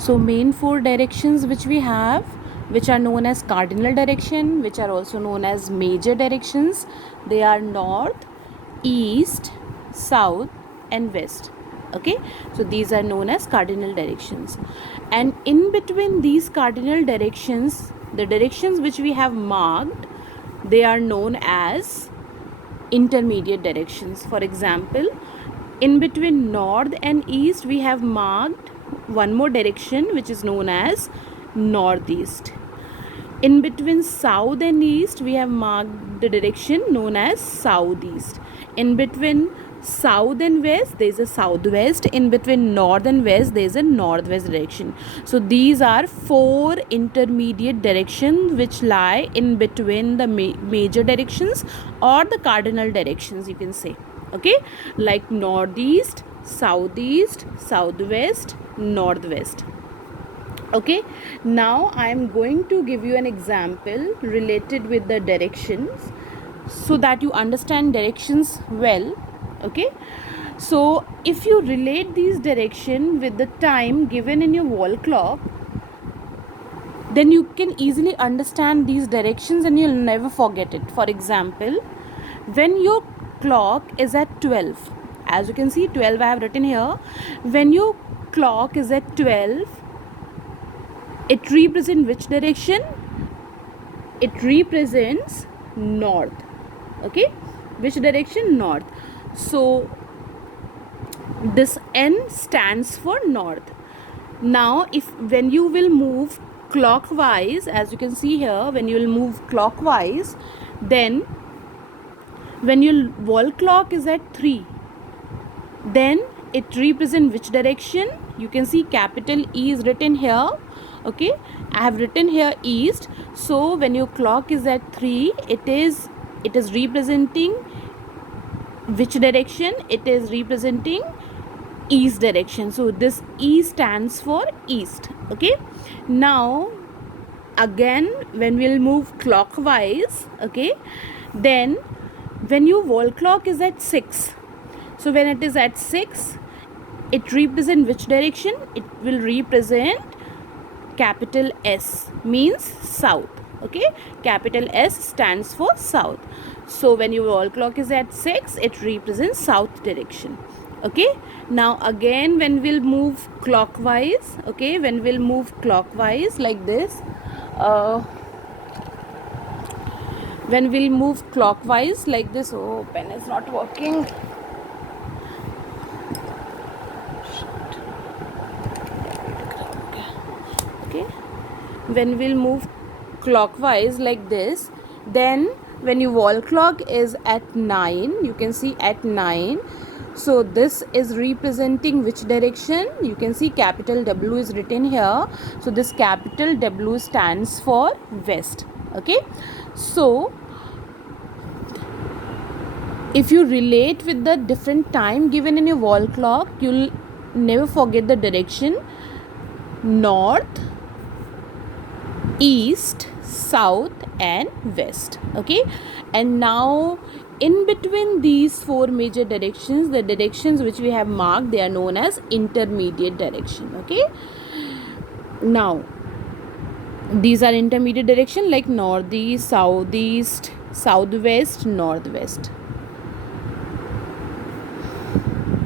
So main four directions which we have, which are known as cardinal direction, which are also known as major directions, they are north, east, south and west. Okay, so these are known as cardinal directions, and in between these cardinal directions, the directions which we have marked, they are known as intermediate directions. For example, in between north and east we have marked one more direction which is known as northeast. In between south and east we have marked the direction known as southeast. In between south and west there is a southwest. In between north and west there is a northwest direction. So these are four intermediate directions which lie in between the major directions or the cardinal directions, you can say. Okay, like northeast, southeast, southwest, northwest. Okay, now I am going to give you an example related with the directions so that you understand directions well. Okay, so if you relate these directions with the time given in your wall clock, then you can easily understand these directions and you'll never forget it. For example, when your clock is at 12, as you can see 12 I have written here, when your clock is at 12, it represents which direction? It represents north. Okay, which direction? North. So this N stands for north. Now if when you will move clockwise, as you can see here, when you will move clockwise, then when your wall clock is at 3, then it represents which direction? You can see capital E is written here. Okay, I have written here east. So when your clock is at 3, it is representing which direction? It is representing east direction. So this E stands for east. Okay, now again when we'll move clockwise, okay, then when your wall clock is at 6, so when it is at 6, it represents which direction? It will represent capital S, means south. Okay, capital S stands for south. So when your wall clock is at 6, it represents south direction. Okay, now again when we'll move clockwise, okay, when we'll move clockwise like this, when we'll move clockwise like this, oh, pen is not working. Okay, when we'll move clockwise like this, then when your wall clock is at 9, you can see at 9, so this is representing which direction? You can see capital W is written here. So this capital W stands for west. Okay, so if you relate with the different time given in your wall clock, you'll never forget the direction: north, east, south and west. Okay, and now in between these four major directions, the directions which we have marked, they are known as intermediate direction. Okay, now these are intermediate direction like northeast, southeast, southwest, northwest.